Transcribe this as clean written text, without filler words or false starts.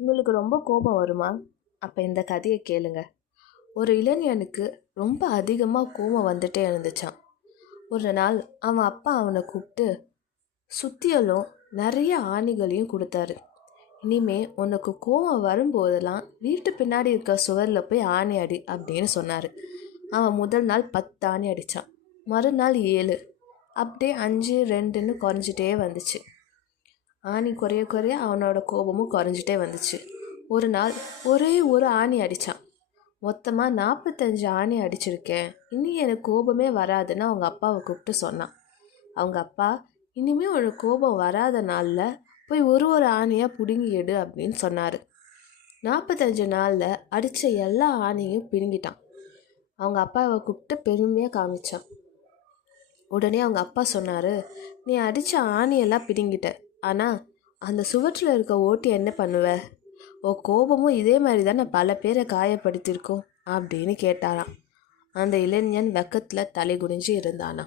உங்களுக்கு ரொம்ப கோபம் வருமா? அப்போ இந்த கதையை கேளுங்க. ஒரு இளைஞனுக்கு ரொம்ப அதிகமாக கோபம் வந்துட்டே இருந்துச்சான். ஒரு நாள் அவன் அப்பா அவனை கூப்பிட்டு சுத்தியலும் நிறைய ஆணிகளையும் கொடுத்தாரு. இனிமே உனக்கு கோபம் வரும்போதெல்லாம் வீட்டு பின்னாடி இருக்க சுவரில் போய் ஆணி அடி அப்படின்னு சொன்னார். அவன் முதல் நாள் 10 ஆணி அடித்தான். மறுநாள் 7, அப்படியே 5, 2ன்னு குறைஞ்சிட்டே வந்துச்சு. ஆணி குறைய குறைய அவனோட கோபமும் குறைஞ்சிட்டே வந்துச்சு. ஒரு நாள் ஒரே ஒரு ஆணி அடித்தான். மொத்தமாக 45 ஆணி அடிச்சிருக்கேன், இனி எனக்கு கோபமே வராதுன்னு அவங்க அப்பாவை கூப்பிட்டு சொன்னான். அவங்க அப்பா, இனிமேல் உனக்கு கோபம் வராத நாளில் போய் ஒரு ஒரு ஆணியாக பிடுங்கி எடு அப்படின்னு சொன்னார். 45 நாளில் அடித்த எல்லா ஆணியும் பிடுங்கிட்டான். அவங்க அப்பாவை கூப்பிட்டு பெருமையாக காமிச்சான். உடனே அவங்க அப்பா சொன்னார், நீ அடித்த ஆணியெல்லாம் பிடுங்கிட்ட, ஆனால் அந்த சுவற்றில் இருக்க ஓட்டி என்ன பண்ணுவ? உன் கோபமும் இதே மாதிரி தானே பல பேரை காயப்படுத்தியிருக்கோம் அப்படின்னு கேட்டாராம். அந்த இளைஞன் வெக்கத்தில் தலை குனிஞ்சு இருந்தானா.